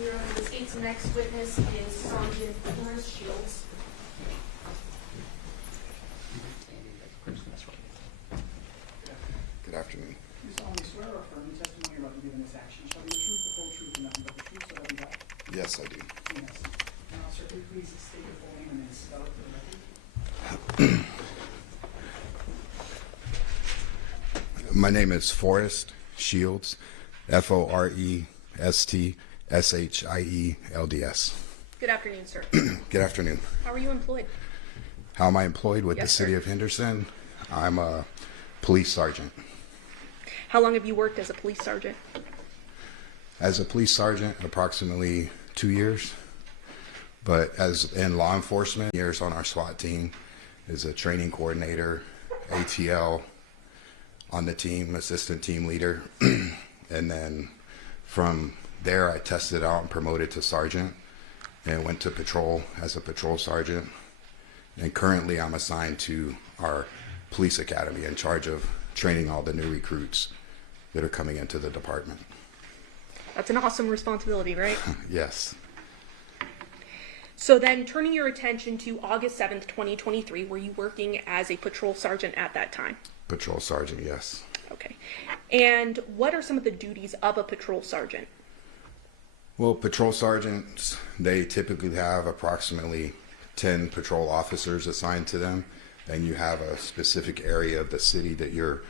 Your Honor, the state's next witness is Sergeant Forrest Shields. Good afternoon. You solemnly swear or affirm the testimony you're about to give in this action shall be the truth, the whole truth, and nothing but the truth, so help you God? Yes, I do. Yes. Now, sir, could you please state your full name and then spell it for the record? My name is Forrest Shields, Forestshilds. Good afternoon, sir. Good afternoon. How are you employed? How am I employed with Yes, the City sir. of Henderson? I'm a police sergeant. How long have you worked as a police sergeant? As a police sergeant, approximately 2 years. But as in law enforcement, years on our SWAT team, as a training coordinator, ATL on the team, assistant team leader. And then from there, I tested out and promoted to sergeant and went to patrol as a patrol sergeant. And currently I'm assigned to our police academy in charge of training all the new recruits that are coming into the department. That's an awesome responsibility, right? Yes. So then, turning your attention to August 7th, 2023, were you working as a patrol sergeant at that time? Patrol sergeant, yes. Okay. And what are some of the duties of a patrol sergeant? Well, patrol sergeants, they typically have approximately 10 patrol officers assigned to them, and you have a specific area of the city that you're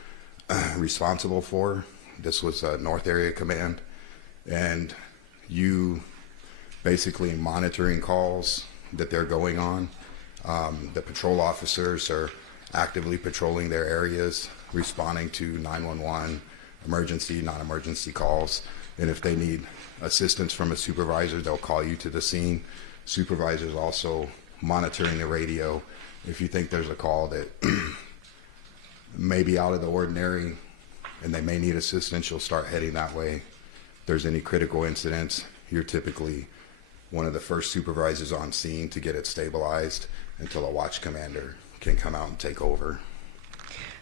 responsible for. This was a North Area Command, and you basically monitoring calls that they're going on. The patrol officers are actively patrolling their areas, responding to 911, emergency, non-emergency calls. And if they need assistance from a supervisor, they'll call you to the scene. Supervisors also monitoring the radio. If you think there's a call that may be out of the ordinary and they may need assistance, you'll start heading that way. If there's any critical incidents, you're typically one of the first supervisors on scene to get it stabilized until a watch commander can come out and take over.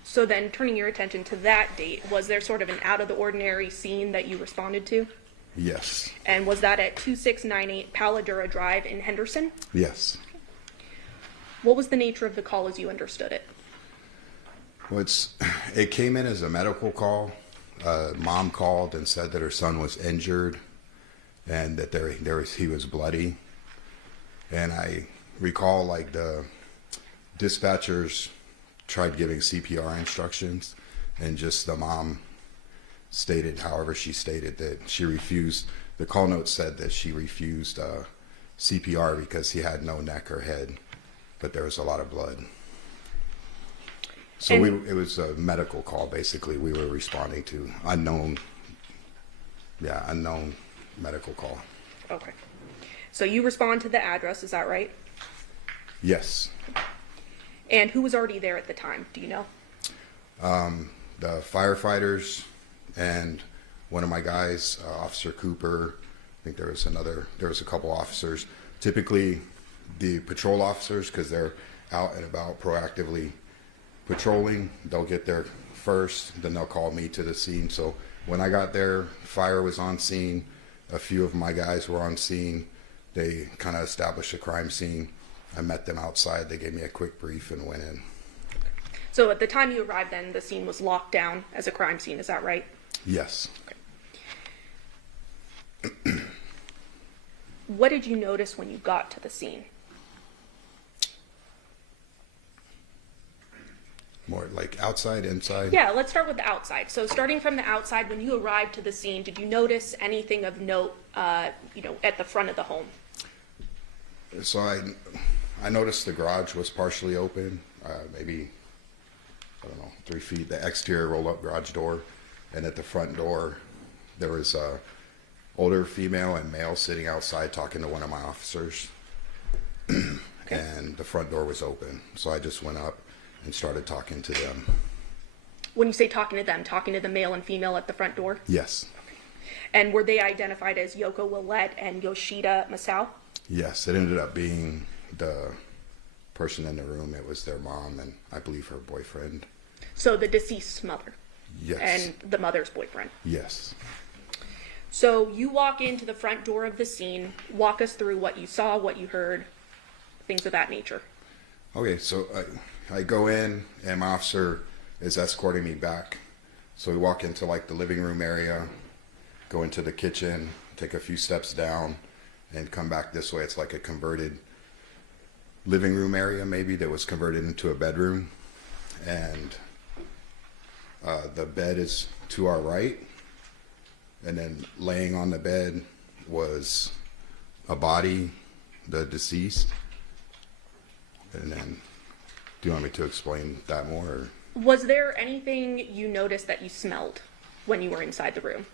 So then, turning your attention to that date, was there sort of an out-of-the-ordinary scene that you responded to? Yes. And was that at 2698 Paladura Drive in Henderson? Yes. What was the nature of the call as you understood it? Well, it came in as a medical call. Mom called and said that her son was injured and that he was bloody. And I recall like the dispatchers tried giving CPR instructions, and just the mom stated, however she stated, that she refused. The call note said that she refused CPR because he had no neck or head, but there was a lot of blood. So it was a medical call, basically. We were responding to unknown medical call. Okay. So you respond to the address, is that right? Yes. And who was already there at the time? Do you know? The firefighters and one of my guys, Officer Cooper. I think there was a couple officers. Typically the patrol officers, because they're out and about proactively patrolling, they'll get there first, then they'll call me to the scene. So when I got there, fire was on scene. A few of my guys were on scene. They kind of established a crime scene. I met them outside. They gave me a quick brief and went in. So at the time you arrived then, the scene was locked down as a crime scene, is that right? Yes. Okay. What did you notice when you got to the scene? More like outside, inside? Yeah, let's start with the outside. So starting from the outside, when you arrived to the scene, did you notice anything of note, at the front of the home? So I noticed the garage was partially open, maybe, 3 feet, the exterior roll-up garage door. And at the front door, there was a older female and male sitting outside talking to one of my officers. Okay. And the front door was open. So I just went up and started talking to them. When you say talking to them, talking to the male and female at the front door? Yes. And were they identified as Yoko Willette and Yoshida Masao? Yes, it ended up being the person in the room. It was their mom and I believe her boyfriend. So the deceased's mother? Yes. And the mother's boyfriend? Yes. So you walk into the front door of the scene, walk us through what you saw, what you heard, things of that nature. Okay, so I go in and my officer is escorting me back. So we walk into like the living room area, go into the kitchen, take a few steps down, and come back this way. It's like a converted living room area maybe that was converted into a bedroom. And the bed is to our right. And then laying on the bed was a body, the deceased. And then, do you want me to explain that more? Or? Was there anything you noticed that you smelled when you were inside the room?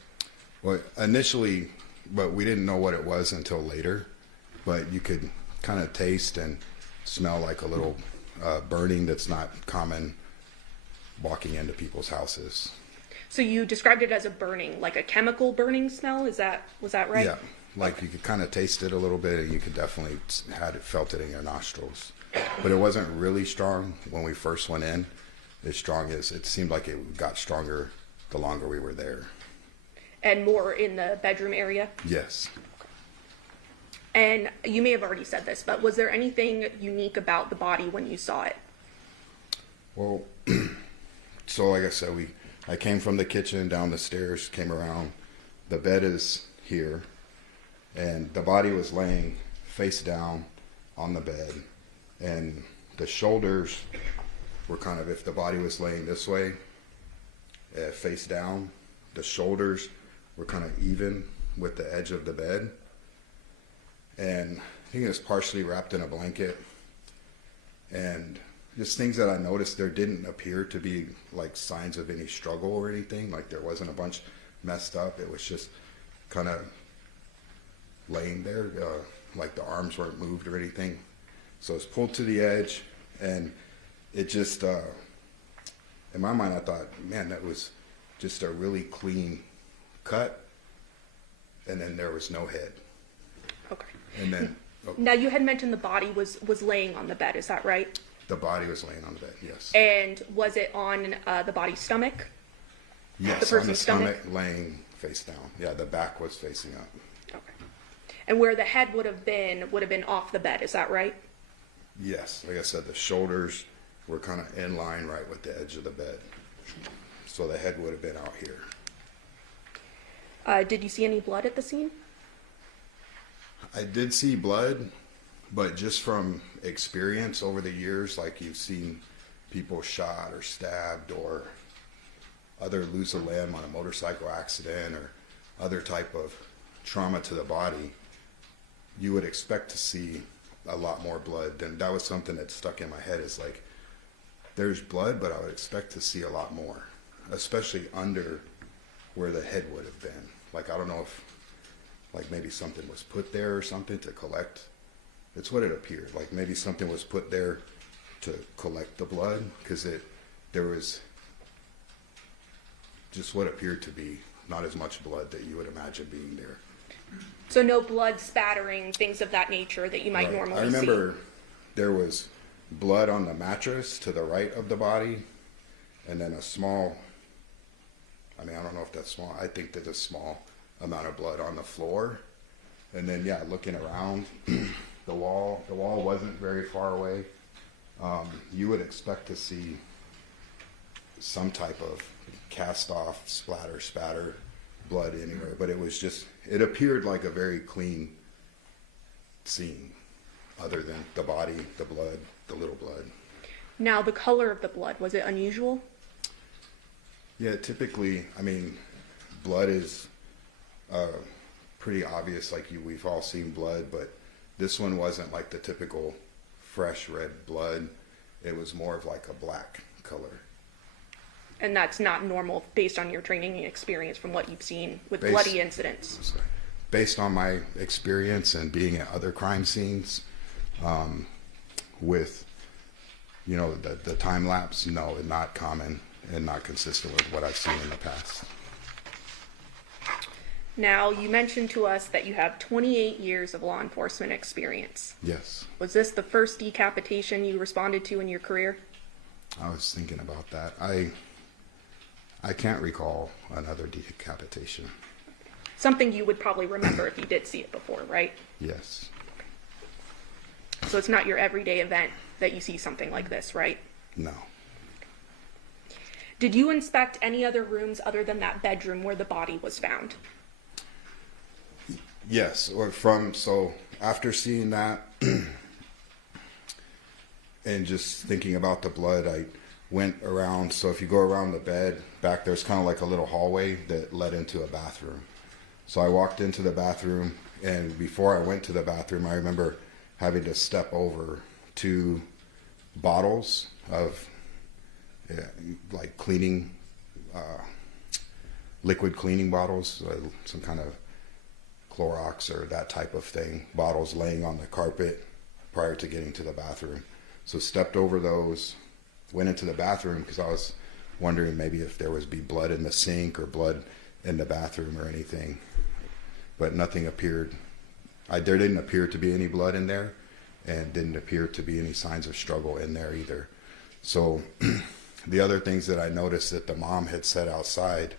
Well, initially, but we didn't know what it was until later. But you could kind of taste and smell like a little burning that's not common walking into people's houses. So you described it as a burning, like a chemical burning smell. Was that right? Yeah, like you could kind of taste it a little bit, and you could definitely felt it in your nostrils. But it wasn't really strong when we first went in. As strong as it seemed like it got stronger the longer we were there. And more in the bedroom area? Yes. And you may have already said this, but was there anything unique about the body when you saw it? Well, so like I said, I came from the kitchen down the stairs, came around. The bed is here, and the body was laying face down on the bed, and the shoulders were kind of, if the body was laying this way, face down, the shoulders were kind of even with the edge of the bed. And I think it was partially wrapped in a blanket. And just things that I noticed, there didn't appear to be like signs of any struggle or anything. Like there wasn't a bunch messed up. It was just kind of laying there, like the arms weren't moved or anything. So it's pulled to the edge, and it just, in my mind, I thought, man, that was just a really clean cut, and then there was no head. Okay. And then Now you had mentioned the body was laying on the bed. Is that right? the body was laying on the bed, yes. And was it on the body's stomach? Yes, the on the person's stomach, stomach? laying face down. Yeah, the back was facing up. Okay. And where the head would have been off the bed. Is that right? Yes, like I said, the shoulders were kind of in line right with the edge of the bed. So the head would have been out here. Did you see any blood at the scene? I did see blood, but just from experience over the years, like you've seen people shot or stabbed or other lose a limb on a motorcycle accident or other type of trauma to the body, you would expect to see a lot more blood. And that was something that stuck in my head, is like, there's blood, but I would expect to see a lot more, especially under where the head would have been. Like, I don't know if like maybe something was put there or something to collect. It's what it appeared. Like maybe something was put there to collect the blood, because there was just what appeared to be not as much blood that you would imagine being there. So no blood spattering, things of that nature that you might Right. normally I remember there was blood on the mattress to the right of the body, and then a small, I mean, I don't know if that's small, I think there's a small amount of blood on the floor. And then, yeah, looking around, the wall wasn't very far away. You would expect to see some type of cast off, spatter, blood anywhere, but it was just, it appeared like a very clean scene, other than the body, the blood, the little blood. Now, the color of the blood, was it unusual? Yeah, typically, I mean, blood is pretty obvious, like we've all seen blood, but this one wasn't like the typical fresh red blood. It was more of like a black color. And that's not normal based on your training and experience from what you've seen with Based- bloody incidents. So, based on my experience and being at other crime scenes, with, you know, the time lapse, no, not common and not consistent with what I've seen in the past. Now, you mentioned to us that you have 28 years of law enforcement experience. Yes, Was this the first decapitation you responded to in your career? I was thinking about that. I can't recall another decapitation. Something you would probably remember if you did see it before, right? Yes. So it's not your everyday event that you see something like this, right? No. Did you inspect any other rooms other than that bedroom where the body was found? Yes. So after seeing that and just thinking about the blood, I went around. So if you go around the bed, back there's kind of like a little hallway that led into a bathroom. So I walked into the bathroom, and before I went to the bathroom, I remember having to step over 2 bottles of like cleaning, liquid cleaning bottles, some kind of Clorox or that type of thing, bottles laying on the carpet prior to getting to the bathroom. So stepped over those, went into the bathroom because I was wondering maybe if there was blood in the sink or blood in the bathroom or anything, but nothing appeared. There didn't appear to be any blood in there, and didn't appear to be any signs of struggle in there either. So the other things that I noticed that the mom had said outside,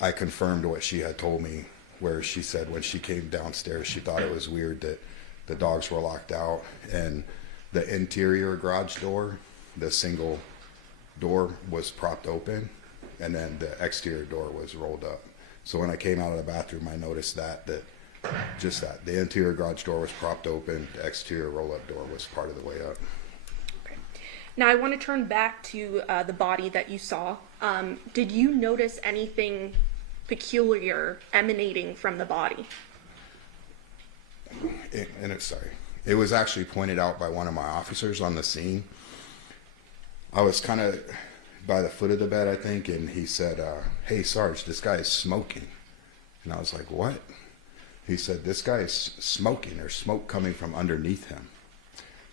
I confirmed what she had told me, where she said when she came downstairs, she thought it was weird that the dogs were locked out, and the interior garage door, the single door, was propped open, and then the exterior door was rolled up. So when I came out of the bathroom, I noticed that the interior garage door was propped open, the exterior roll-up door was part of the way up. Okay. Now I want to turn back to the body that you saw. Did you notice anything peculiar emanating from the body? It was actually pointed out by one of my officers on the scene. I was kind of by the foot of the bed, I think, and he said, "Hey, Sarge, this guy is smoking." And I was like, "What?" He said, "This guy is smoking. There's smoke coming from underneath him."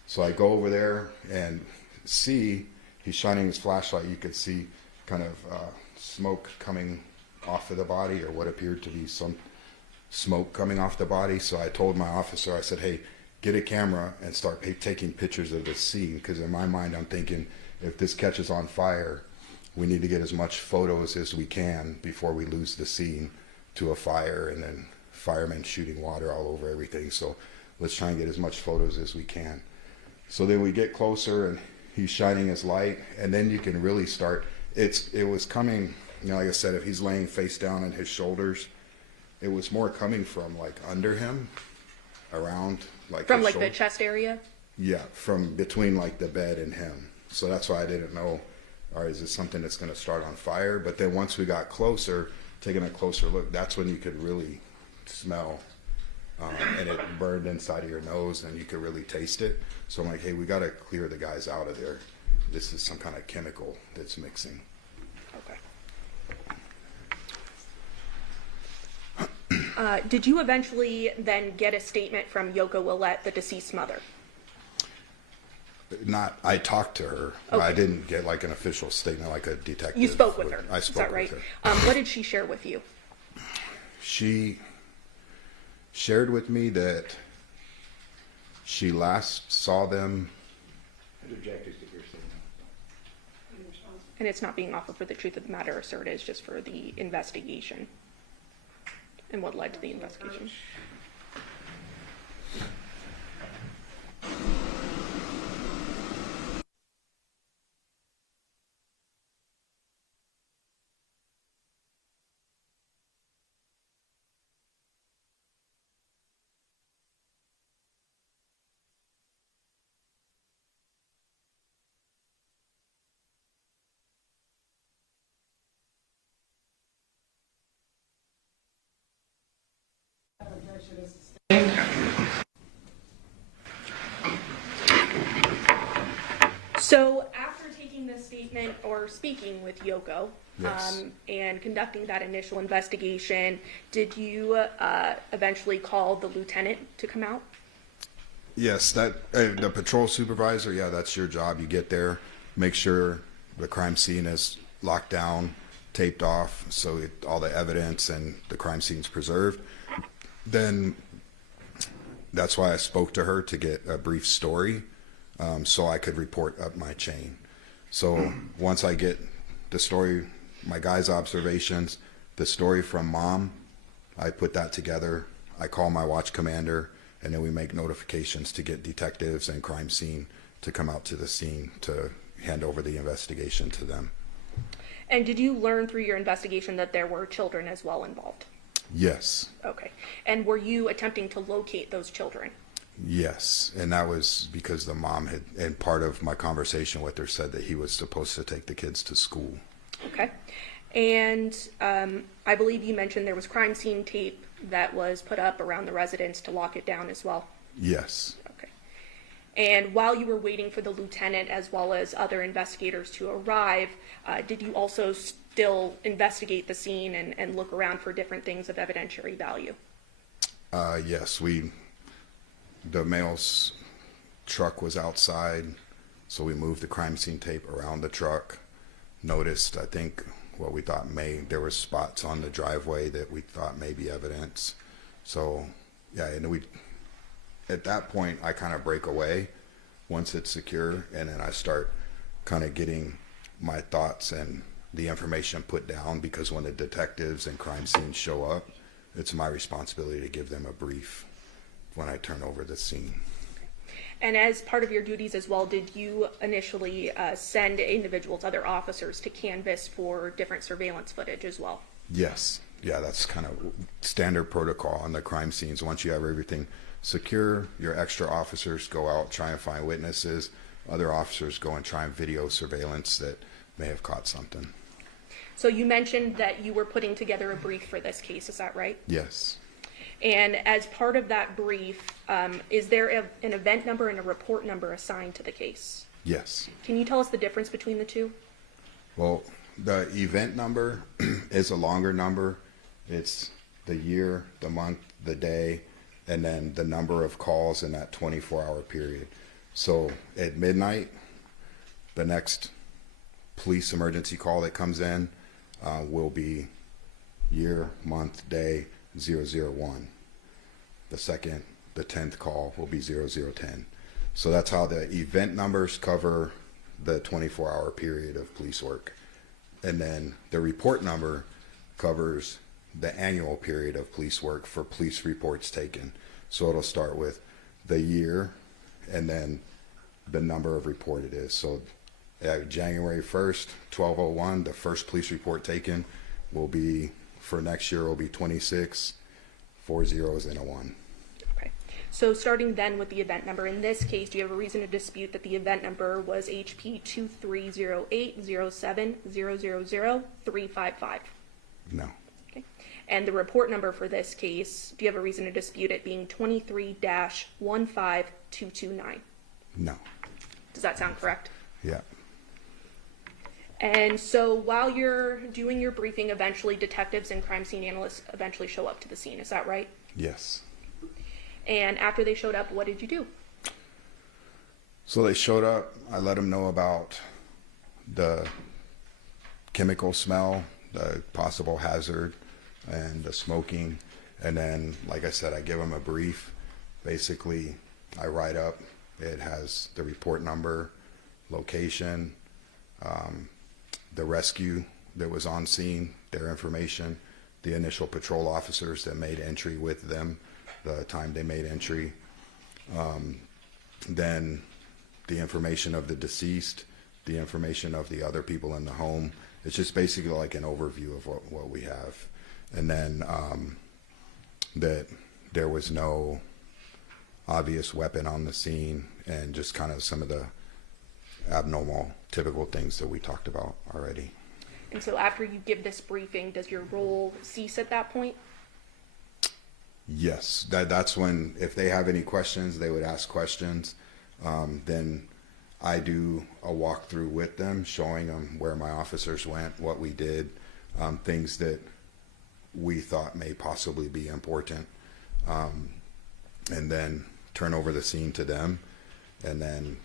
So I go over there and see he's shining his flashlight. You could see kind of smoke coming off of the body, or what appeared to be some smoke coming off the body. So I told my officer, I said, "Hey, get a camera and start taking pictures of this scene," because in my mind I'm thinking, if this catches on fire, we need to get as much photos as we can before we lose the scene to a fire and then firemen shooting water all over everything. So let's try and get as much photos as we can. So then we get closer and he's shining his light, and then you can really start. It was coming, like I said, if he's laying face down on his shoulders, it was more coming from like under him, around like From his like shoulder. the chest area? Yeah, from between like the bed and him. So that's why I didn't know, all right, is this something that's going to start on fire? But then once we got closer, taking a closer look, that's when you could really smell, and it burned inside of your nose, and you could really taste it. So I'm like, hey, we got to clear the guys out of there. This is some kind of chemical that's mixing. Okay. Did you eventually then get a statement from Yoko Willette, the deceased mother? I talked to her. Okay. I didn't get like an official statement like a detective. You spoke with her. I spoke Is that right? with her. What did she share with you? She shared with me that she last saw them. And it's not being offered for the truth of the matter asserted, it's just for the investigation and what led to the investigation. So after taking this statement or speaking with Yoko, Yes. and conducting that initial investigation, did you eventually call the lieutenant to come out? Yes, that the patrol supervisor. Yeah, that's your job. You get there, make sure the crime scene is locked down, taped off, so all the evidence and the crime scene is preserved. Then that's why I spoke to her to get a brief story, so I could report up my chain. So once I get the story, my guy's observations, the story from mom, I put that together. I call my watch commander, and then we make notifications to get detectives and crime scene to come out to the scene to hand over the investigation to them. And did you learn through your investigation that there were children as well involved? Yes. Okay. And were you attempting to locate those children? Yes, and that was because the mom had, and part of my conversation with her, said that he was supposed to take the kids to school. Okay. And I believe you mentioned there was crime scene tape that was put up around the residence to lock it down as well. Yes. Okay. And while you were waiting for the lieutenant as well as other investigators to arrive, did you also still investigate the scene and look around for different things of evidentiary value? Yes, the male's truck was outside, so we moved the crime scene tape around the truck. Noticed, I think, what we thought there were spots on the driveway that we thought may be evidence. So, yeah, and at that point, I kind of break away once it's secure, and then I start kind of getting my thoughts and the information put down, because when the detectives and crime scenes show up, it's my responsibility to give them a brief when I turn over the scene. And as part of your duties as well, did you initially send individuals, other officers, to canvass for different surveillance footage as well? Yes. Yeah, that's kind of standard protocol on the crime scenes. Once you have everything secure, your extra officers go out, try and find witnesses. Other officers go and try and video surveillance that may have caught something. So you mentioned that you were putting together a brief for this case, is that right? Yes. And as part of that brief, is there an event number and a report number assigned to the case? Yes. Can you tell us the difference between the two? Well, the event number is a longer number. It's the year, the month, the day, and then the number of calls in that 24-hour period. So at midnight, the next police emergency call that comes in will be year, month, day 0001. The 10th call will be 0010. So that's how the event numbers cover the 24-hour period of police work. And then the report number covers the annual period of police work for police reports taken. So it'll start with the year and then the number of report it is. So January 1st, 1201, the first police report taken will be, for next year, will be 26, 4 zeros and a 1. Okay. So starting then with the event number, in this case, do you have a reason to dispute that the event number was HP 230807000355? No. Okay. And the report number for this case, do you have a reason to dispute it being 23-15229? No. Does that sound correct? Yeah. And so while you're doing your briefing, eventually detectives and crime scene analysts eventually show up to the scene. Is that right? Yes. And after they showed up, what did you do? So they showed up. I let them know about the chemical smell, the possible hazard, and the smoking. And then, like I said, I give them a brief. Basically, I write up. It has the report number, location, the rescue that was on scene, their information, the initial patrol officers that made entry with them, the time they made entry, then the information of the deceased, the information of the other people in the home. It's just basically like an overview of what we have. And then that there was no obvious weapon on the scene, and just kind of some of the abnormal, typical things that we talked about already. And so after you give this briefing, does your role cease at that point? Yes, that's when, if they have any questions, they would ask questions. Then I do a walkthrough with them, showing them where my officers went, what we did, things that we thought may possibly be important, and then turn over the scene to them, and then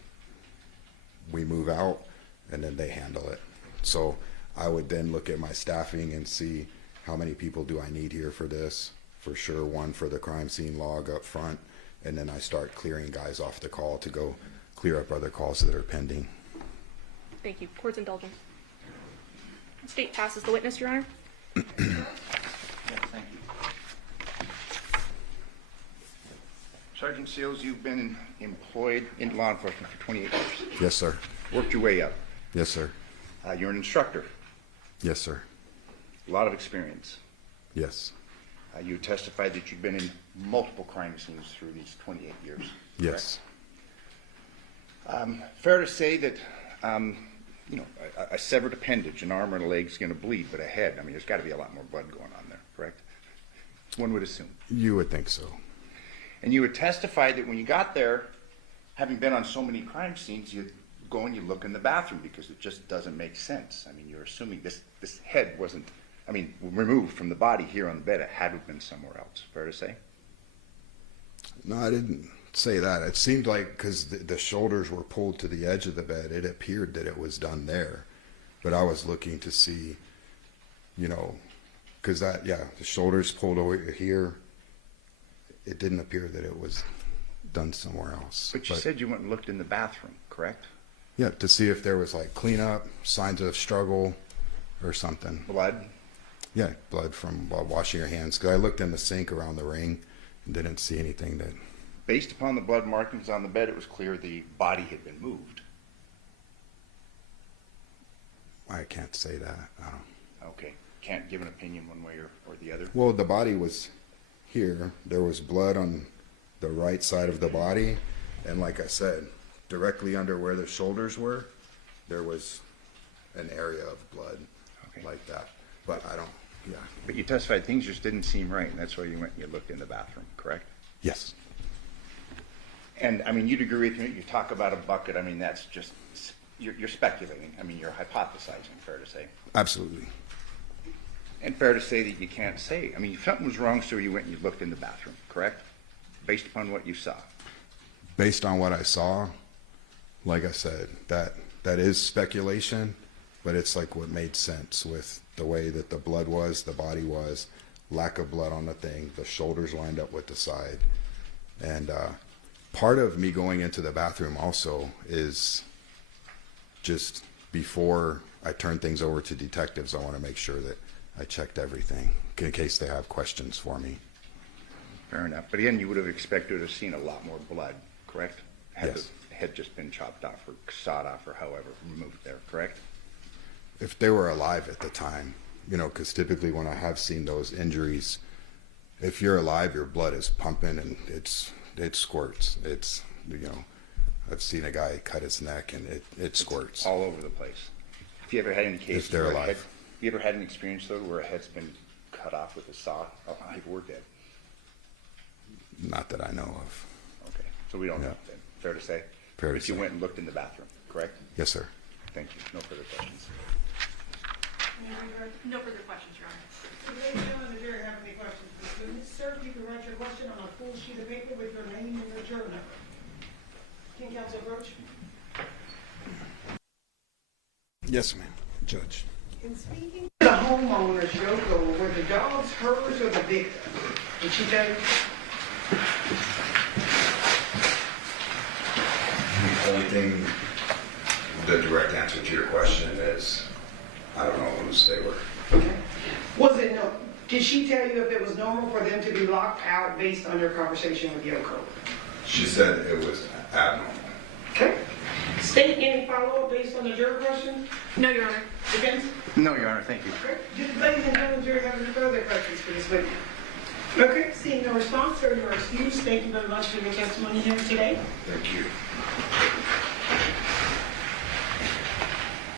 we move out, and then they handle it. So I would then look at my staffing and see how many people do I need here for this. For sure, one for the crime scene log up front, and then I start clearing guys off the call to go clear up other calls that are pending. Thank you. Court's indulgence. State passes the witness, Your Honor. Yes, thank you. Sergeant Seals, you've been employed in law enforcement for 28 years. Yes, sir. Worked your way up. Yes, sir. You're an instructor. Yes, sir. A lot of experience. Yes. You testified that you've been in multiple crime scenes through these 28 years. Yes. Fair to say that, you know, a severed appendage, an arm or a leg is going to bleed, but a head, I mean, there's got to be a lot more blood going on there, correct? One would assume. You would think so. And you would testify that when you got there, having been on so many crime scenes, you'd go and you look in the bathroom because it just doesn't make sense. I mean, you're assuming this head wasn't, I mean, removed from the body here on the bed. It had to have been somewhere else. Fair to say? No, I didn't say that. It seemed like because the shoulders were pulled to the edge of the bed, it appeared that it was done there. But I was looking to see, you know, because that, yeah, the shoulders pulled over here. It didn't appear that it was done somewhere else. But you said you went and looked in the bathroom, correct? Yeah, to see if there was like cleanup, signs of struggle or something. Blood? Yeah, blood from while washing your hands. Because I looked in the sink around the ring and didn't see anything that... Based upon the blood markings on the bed, it was clear the body had been moved. I can't say that. I don't... Okay. Can't give an opinion one way or the other? Well, the body was here. There was blood on the right side of the body. And like I said, directly under where the shoulders were, there was an area of blood like that. But I don't, yeah. But you testified things just didn't seem right, and that's why you went and you looked in the bathroom, correct? Yes. And, I mean, you'd agree with me, you talk about a bucket, I mean, that's just, you're speculating. I mean, you're hypothesizing, fair to say. Absolutely. And fair to say that you can't say. I mean, if something was wrong, so you went and you looked in the bathroom, correct? Based upon what you saw. Based on what I saw, like I said, that is speculation, but it's like what made sense with the way that the blood was, the body was, lack of blood on the thing, the shoulders lined up with the side. And part of me going into the bathroom also is just before I turn things over to detectives, I want to make sure that I checked everything in case they have questions for me. Fair enough. But again, you would have expected to have seen a lot more blood, correct? Had Yes. the head just been chopped off or sawed off or however removed there, correct? If they were alive at the time, you know, because typically when I have seen those injuries, if you're alive, your blood is pumping and it squirts. It's, you know, I've seen a guy cut his neck and it squirts. All over the place. Have you ever had any cases If they're where a alive. head, you ever had an experience though where a head's been cut off with a saw? Oh, people were dead. Not that I know of. Okay, so we don't know Yeah. then. Fair to say? Fair to But you say. went and looked in the bathroom, correct? Yes, sir. Thank you. No further questions. No further questions, Your Honor. Ladies and gentlemen, if you have any questions, please, witness, sir, you can write your question on a full sheet of paper with your name and your juror number. Can counsel approach? Yes, ma'am. Judge. In speaking to the homeowners, Yoko, were the dogs hers or the victim? Did she tell you? The only thing, the direct answer to your question is, I don't know whose they were. Okay. Was it no? Did she tell you if it was normal for them to be locked out based on your conversation with Yoko? She said it was abnormal. Okay. State any follow-up based on the juror question? No, Your Honor. Defense? No, Your Honor, thank you. Okay. Ladies and gentlemen, jury, have any further questions for this witness? Okay, seeing no response, sir, you are excused. Thank you very much for your testimony here today. Thank you.